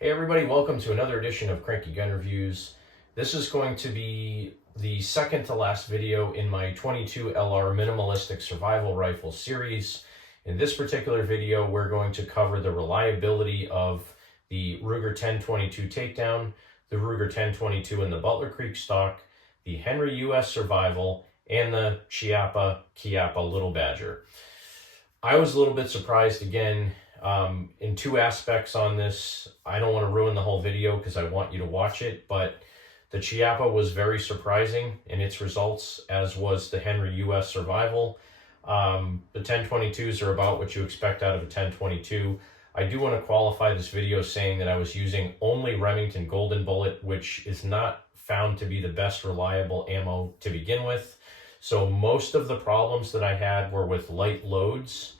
Hey everybody, welcome to another edition of Cranky Gun Reviews. This is going to be the second to last video in my 22 LR Minimalistic Survival Rifle series. In this particular video, we're going to cover the reliability of the Ruger 1022 Takedown, the Ruger 1022 in the Butler Creek stock, the Henry US Survival, and the Chiappa Little Badger. I was a little bit surprised again in two aspects on this. I don't want to ruin the whole video because I want you to watch it, but the Chiappa was very surprising in its results, as was the Henry US Survival. The 1022s are about what you expect out of a 1022. I do want to qualify this video saying that I was using only Remington Golden bullet, which is not found to be the best reliable ammo to begin with. So most of the problems that I had were with light loads,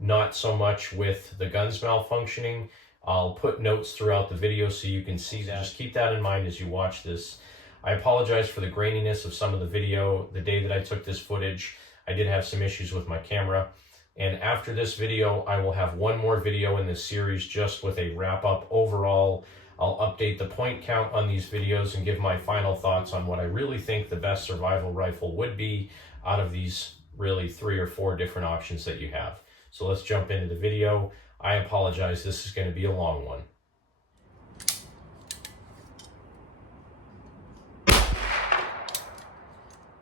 not so much with the guns malfunctioning. I'll put notes throughout the video so you can see that. Just keep that in mind as you watch this. I apologize for the graininess of some of the video. The day that I took this footage, I did have some issues with my camera. And after this video, I will have one more video in this series just with a wrap up overall. I'll update the point count on these videos and give my final thoughts on what I really think the best survival rifle would be out of these really 3 or 4 different options that you have. So let's jump into the video. I apologize, this is going to be a long one.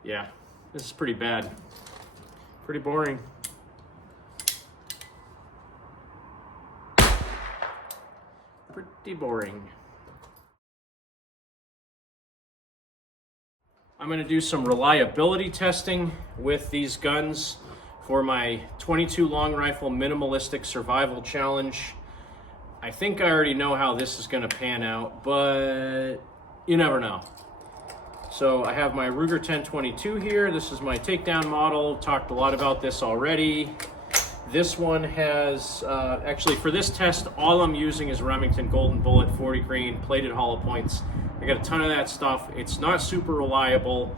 Yeah, this is pretty bad. Pretty boring. Pretty boring. I'm going to do some reliability testing with these guns for my 22 long rifle minimalistic survival challenge. I think I already know how this is going to pan out, but you never know. So I have my Ruger 1022 here. This is my Takedown model. Talked a lot about this already. This one has, actually for this test, all I'm using is Remington Golden bullet, 40 grain, plated hollow points. I got a ton of that stuff. It's not super reliable.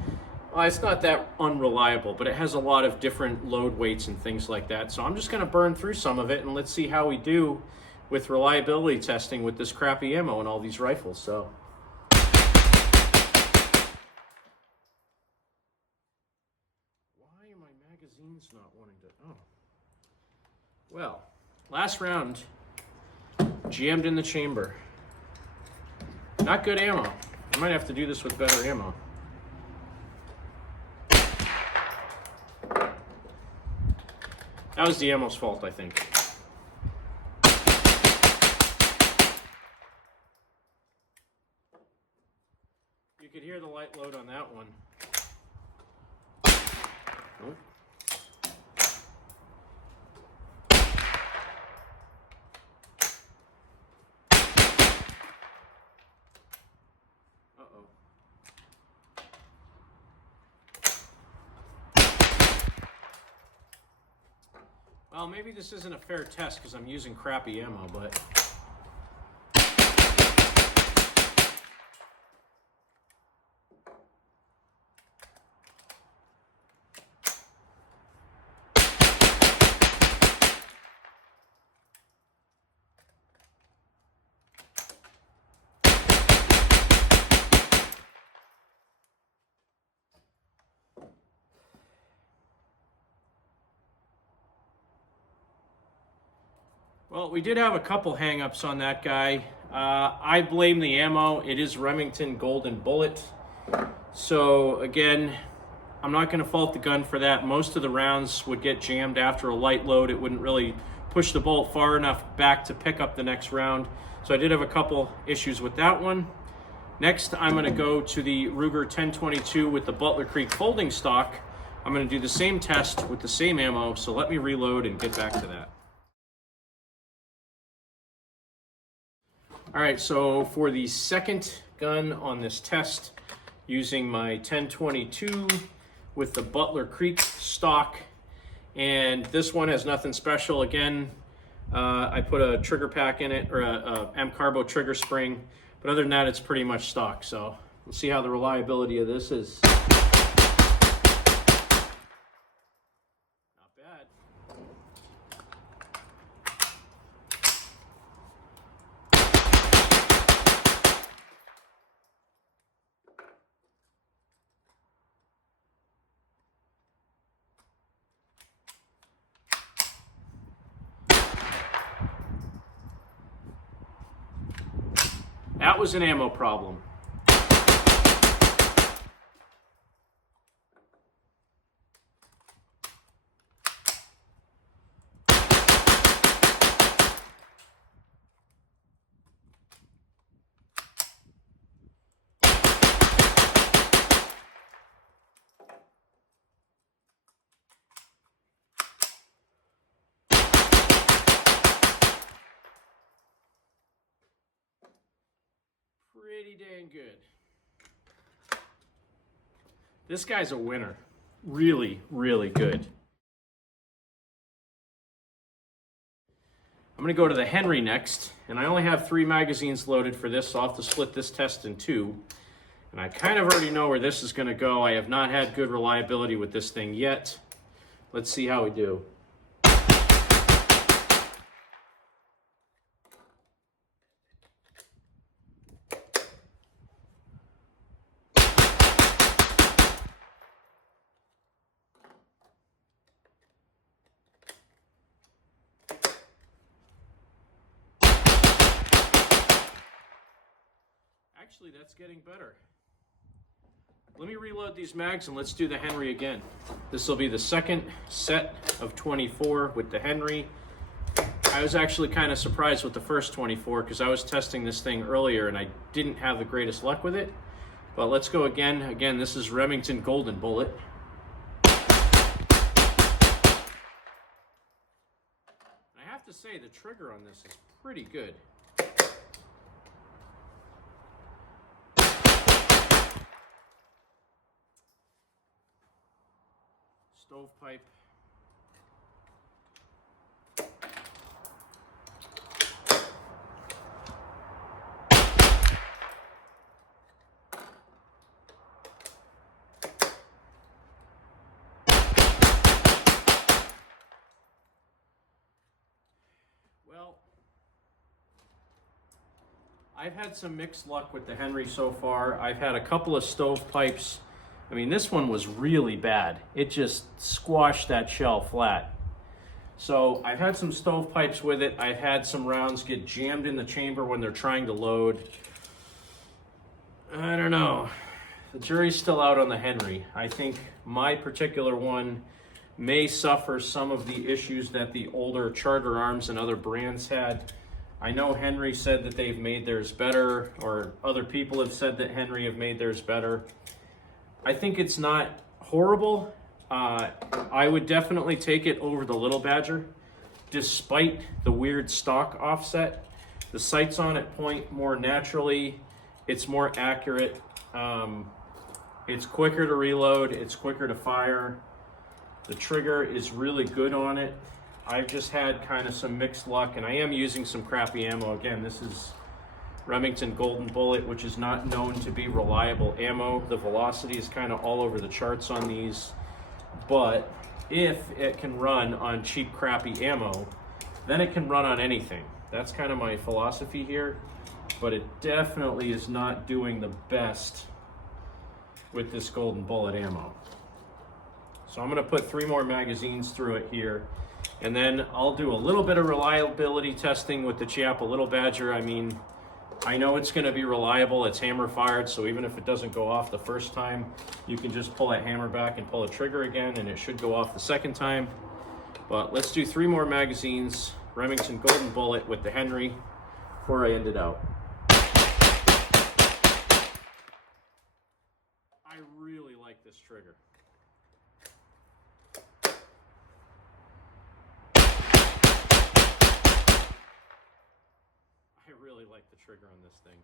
It's not that unreliable, but it has a lot of different load weights and things like that. So I'm just gonna burn through some of it and let's see how we do with reliability testing with this crappy ammo and all these rifles. So. Why are my magazines not wanting to, oh. Well, last round, jammed in the chamber. Not good ammo. I might have to do this with better ammo. That was the ammo's fault, I think. You could hear the light load on that one. Oh. Well, maybe this isn't a fair test because I'm using crappy ammo, but... Well, we did have a couple hang-ups on that guy. I blame the ammo. It is Remington Golden bullet. So again, I'm not going to fault the gun for that. Most of the rounds would get jammed after a light load. It wouldn't really push the bolt far enough back to pick up the next round. So I did have a couple issues with that one. Next, I'm going to go to the Ruger 1022 with the Butler Creek folding stock. I'm going to do the same test with the same ammo. So let me reload and get back to that. All right, so for the second gun on this test, using my 1022 with the Butler Creek stock, and this one has nothing special. Again, I put a trigger pack in it, or a M-Carbo trigger spring, but other than that, it's pretty much stock. So we'll see how the reliability of this is. Not bad. That was an ammo problem. Pretty dang good. This guy's a winner. Really, really good. I'm gonna go to the Henry next, and I only have 3 magazines loaded for this, so I'll have to split this test in 2. And I kind of already know where this is gonna go. I have not had good reliability with this thing yet. Let's see how we do. Actually, that's getting better. Let me reload these mags and let's do the Henry again. This will be the second set of 24 with the Henry. I was actually kind of surprised with the first 24 because I was testing this thing earlier and I didn't have the greatest luck with it. But let's go again. Again, this is Remington Golden bullet. I have to say the trigger on this is pretty good. Stovepipe. Well, I've had some mixed luck with the Henry so far. I've had a couple of stovepipes. I mean, this one was really bad. It just squashed that shell flat. So I've had some stovepipes with it. I've had some rounds get jammed in the chamber when they're trying to load. I don't know. The jury's still out on the Henry. I think my particular one may suffer some of the issues that the older Charter Arms and other brands had. I know Henry said that they've made theirs better, or other people have said that Henry have made theirs better. I think it's not horrible. I would definitely take it over the Little Badger, despite the weird stock offset. The sights on it point more naturally. It's more accurate. It's quicker to reload. It's quicker to fire. The trigger is really good on it. I've just had kind of some mixed luck, and I am using some crappy ammo. Again, this is Remington Golden bullet, which is not known to be reliable ammo. The velocity is kind of all over the charts on these, but if it can run on cheap crappy ammo, then it can run on anything. That's kind of my philosophy here, but it definitely is not doing the best with this Golden bullet ammo. So I'm going to put 3 more magazines through it here, and then I'll do a little bit of reliability testing with the Chiappa Little Badger. I mean, I know it's going to be reliable. It's hammer fired, so even if it doesn't go off the first time, you can just pull that hammer back and pull the trigger again, and it should go off the second time. But let's do 3 more magazines, Remington Golden bullet with the Henry, before I end it out. I really like this trigger. I really like the trigger on this thing.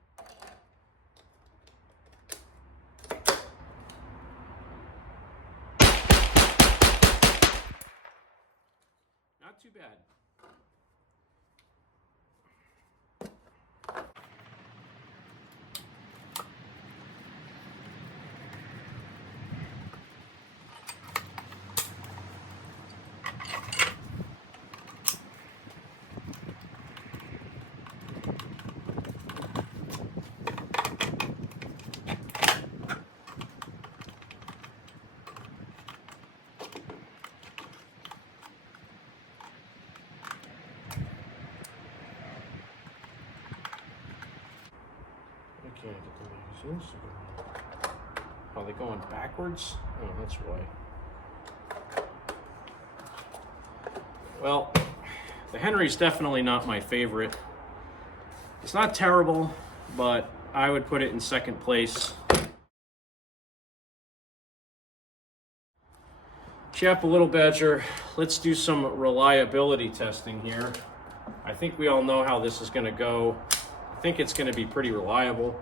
Not too bad. can't get the magazines to go. Oh, they're going backwards? Oh, that's why. Well, the Henry's definitely not my favorite. It's not terrible, but I would put it in second place. Chiappa Little Badger, let's do some reliability testing here. I think we all know how this is going to go. I think it's going to be pretty reliable.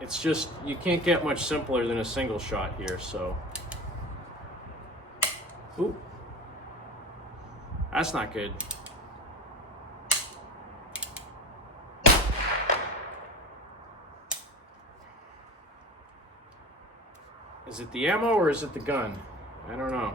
It's just, you can't get much simpler than a single shot here, so. Ooh. That's not good. Is it the ammo or is it the gun? I don't know.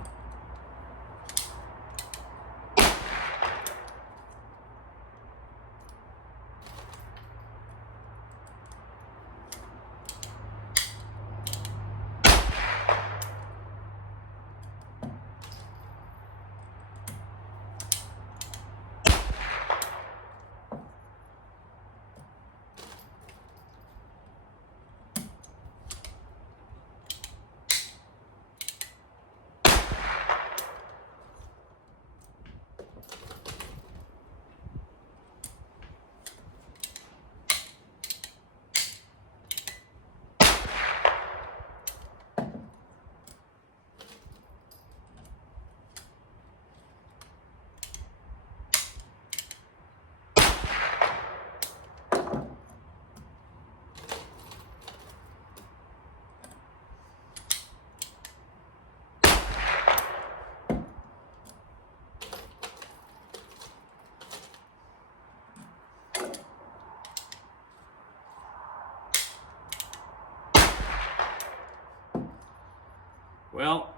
Well,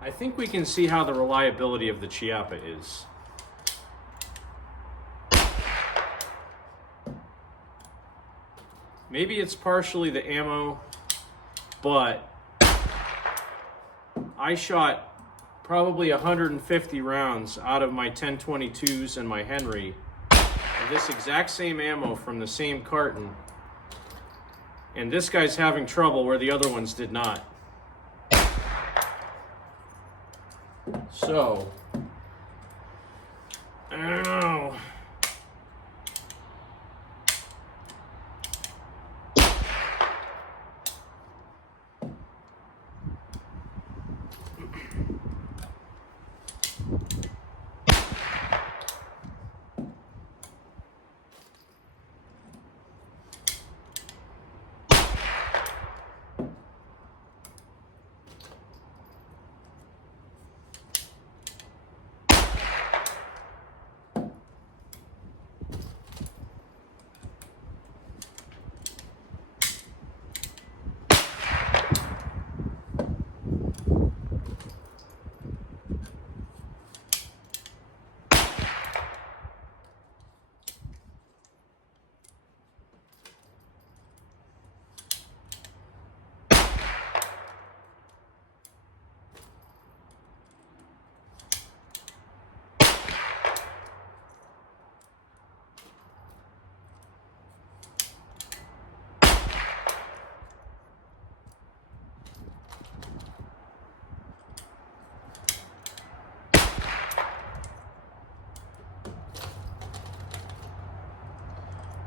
I think we can see how the reliability of the Chiappa is. Maybe it's partially the ammo, but I shot probably 150 rounds out of my 1022s and my Henry of this exact same ammo from the same carton, and this guy's having trouble where the other ones did not. So, I don't know.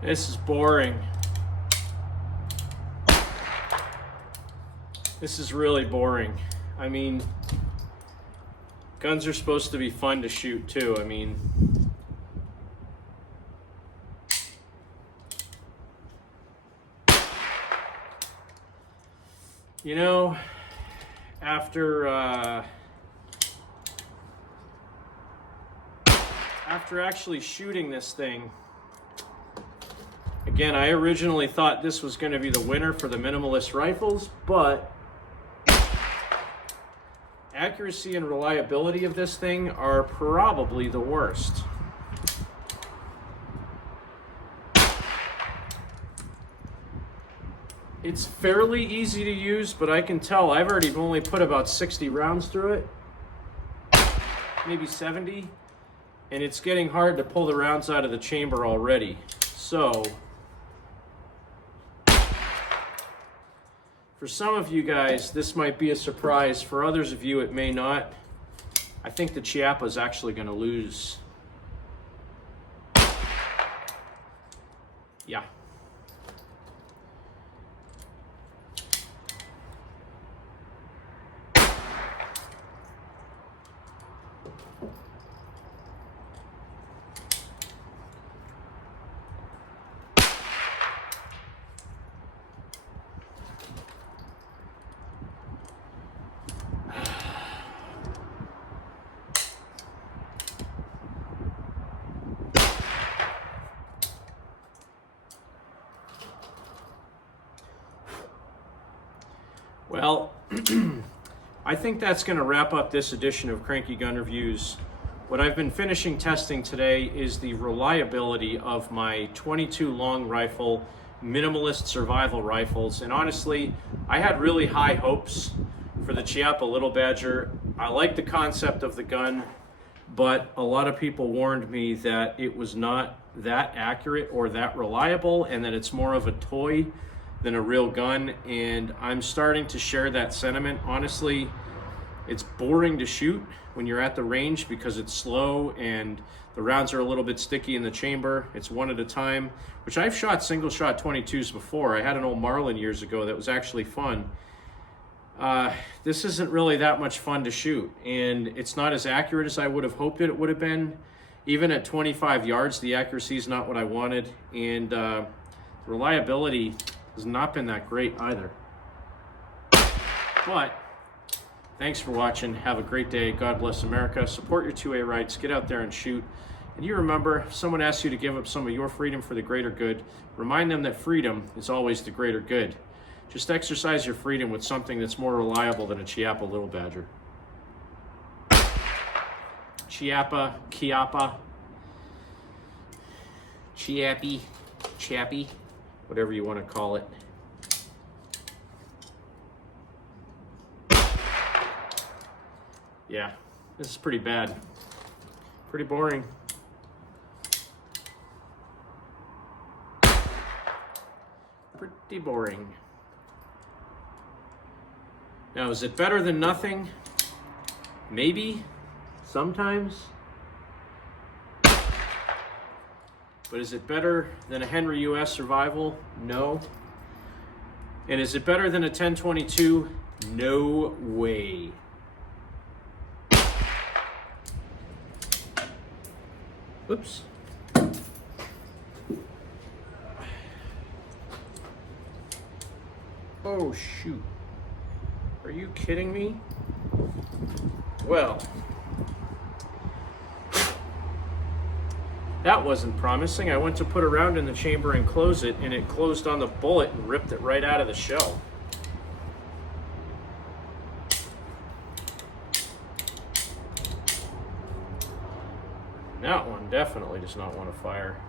This is boring. This is really boring. I mean, guns are supposed to be fun to shoot too. I mean, you know, after actually shooting this thing, again, I originally thought this was going to be the winner for the Minimalist rifles, but accuracy and reliability of this thing are probably the worst. It's fairly easy to use, but I can tell I've already only put about 60 rounds through it, maybe 70. and it's getting hard to pull the rounds out of the chamber already. So, for some of you guys, this might be a surprise. For others of you, it may not. I think the Chiappa is actually going to lose. Yeah. Well, I think that's going to wrap up this edition of Cranky Gun Reviews. What I've been finishing testing today is the reliability of my 22 long rifle minimalist survival rifles. And honestly, I had really high hopes for the Chiappa Little Badger. I like the concept of the gun, but a lot of people warned me that it was not that accurate or that reliable, and that it's more of a toy than a real gun, and I'm starting to share that sentiment. Honestly, it's boring to shoot when you're at the range because it's slow and the rounds are a little bit sticky in the chamber. It's one at a time, which I've shot single shot 22s before. I had an old Marlin years ago that was actually fun. This isn't really that much fun to shoot, and it's not as accurate as I would have hoped it would have been. Even at 25 yards, the accuracy is not what I wanted, and reliability has not been that great either. But thanks for watching. Have a great day. God bless America. Support your 2A rights. Get out there and shoot. And you remember, if someone asks you to give up some of your freedom for the greater good, remind them that freedom is always the greater good. Just exercise your freedom with something that's more reliable than a Chiappa Little Badger. Chiappa, Chiappa, Chiappy, Chappy, whatever you want to call it. Yeah, this is pretty bad. Pretty boring. Pretty boring. Now, is it better than nothing? Maybe, sometimes. But is it better than a Henry US Survival? No. And is it better than a 1022? No way. Oops. Oh, shoot. Are you kidding me? Well, that wasn't promising. I went to put a round in the chamber and close it, and it closed on the bullet and ripped it right out of the shell. That one definitely does not want to fire.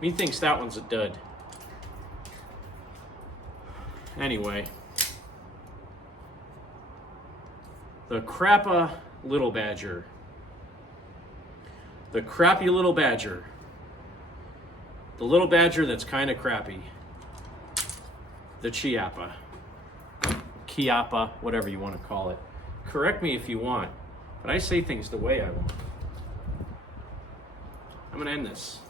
Methinks that one's a dud. Anyway, the Chiappa Little Badger. The crappy Little Badger. The Little Badger that's kind of crappy. The Chiappa. Chiappa, whatever you want to call it. Correct me if you want, but I say things the way I want. I'm going to end this.